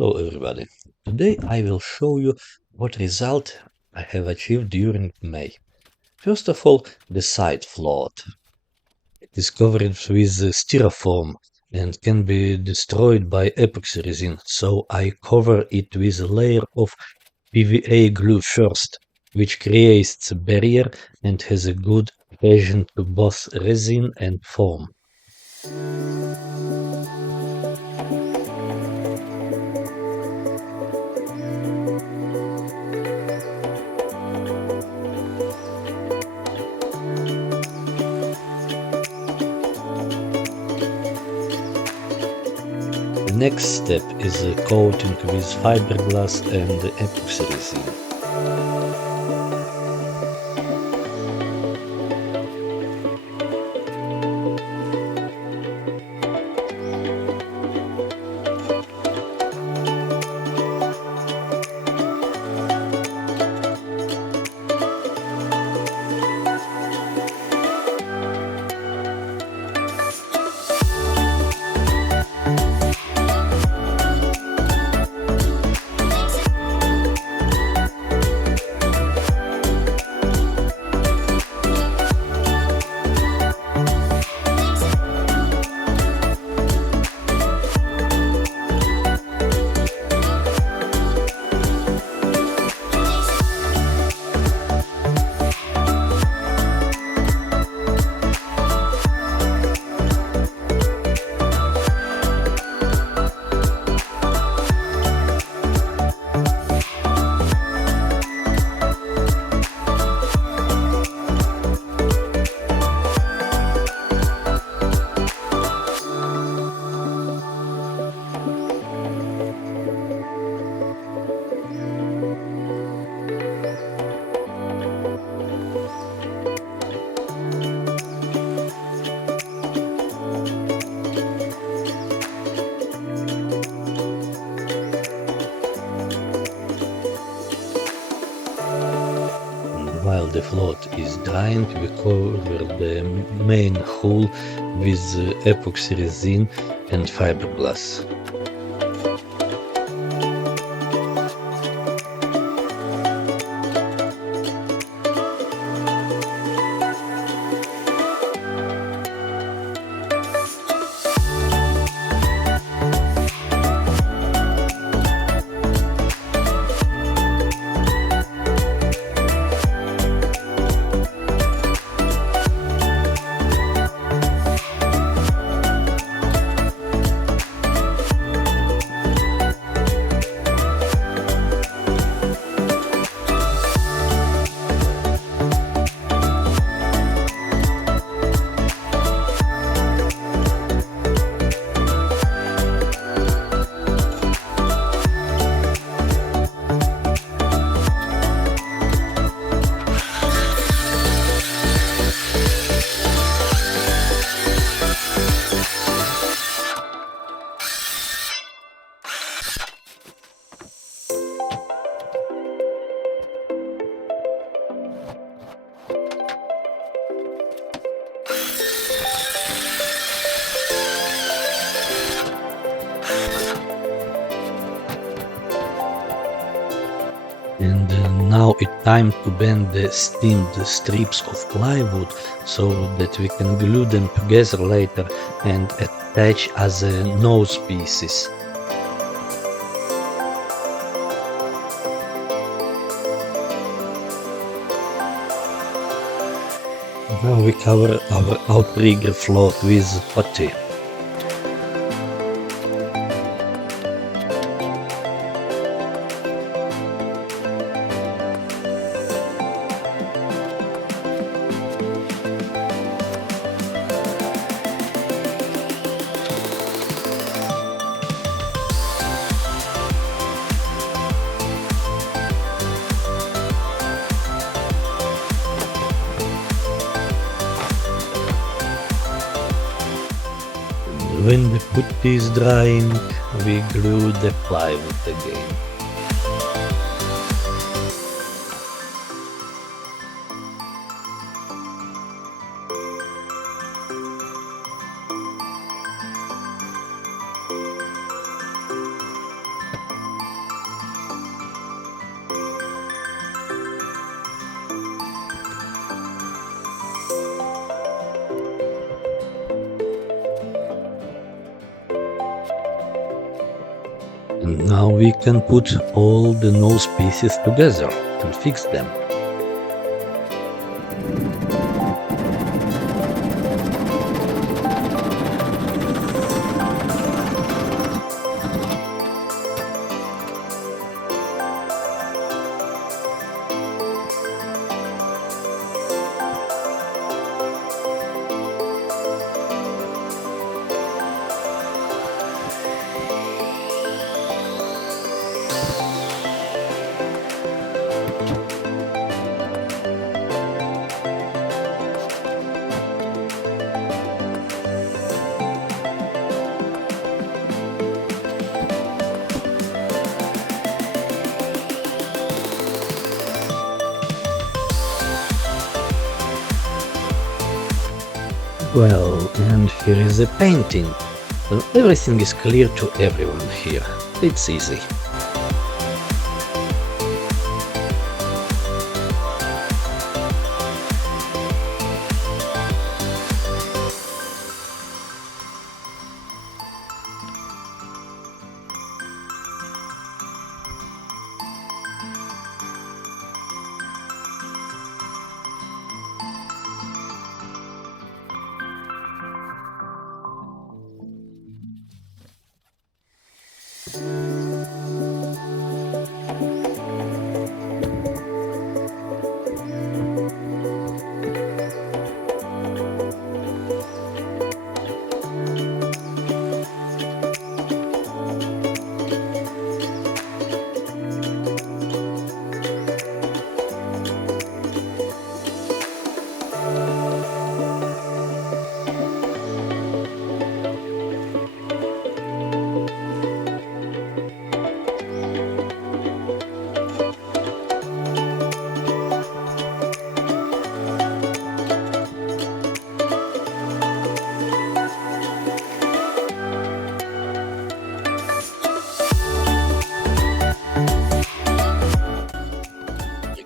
Hello everybody. Today I will show you what result I have achieved during May. First of all, the side float. It is covered with styrofoam and can be destroyed by epoxy resin, so I cover it with a layer of PVA glue first, which creates a barrier and has a good adhesion to both resin and foam. The next step is a coating with fiberglass and epoxy resin. While the float is drying, we cover the main hull with epoxy resin and fiberglass. And now it's time to bend the steamed strips of plywood so that we can glue them together later and attach as nose pieces. Now we cover our outrigger float with putty. When the putty is drying, we glue the plywood again. Now we can put all the nose pieces together and fix them. Well, and here is the painting. Everything is clear to everyone here. It's easy.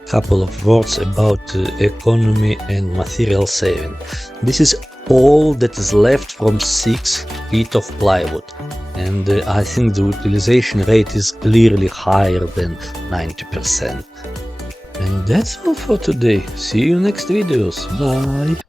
Couple of words about economy and material saving. This is all that is left from 6 feet of plywood, and I think the utilization rate is clearly higher than 90%. And that's all for today. See you next videos. Bye.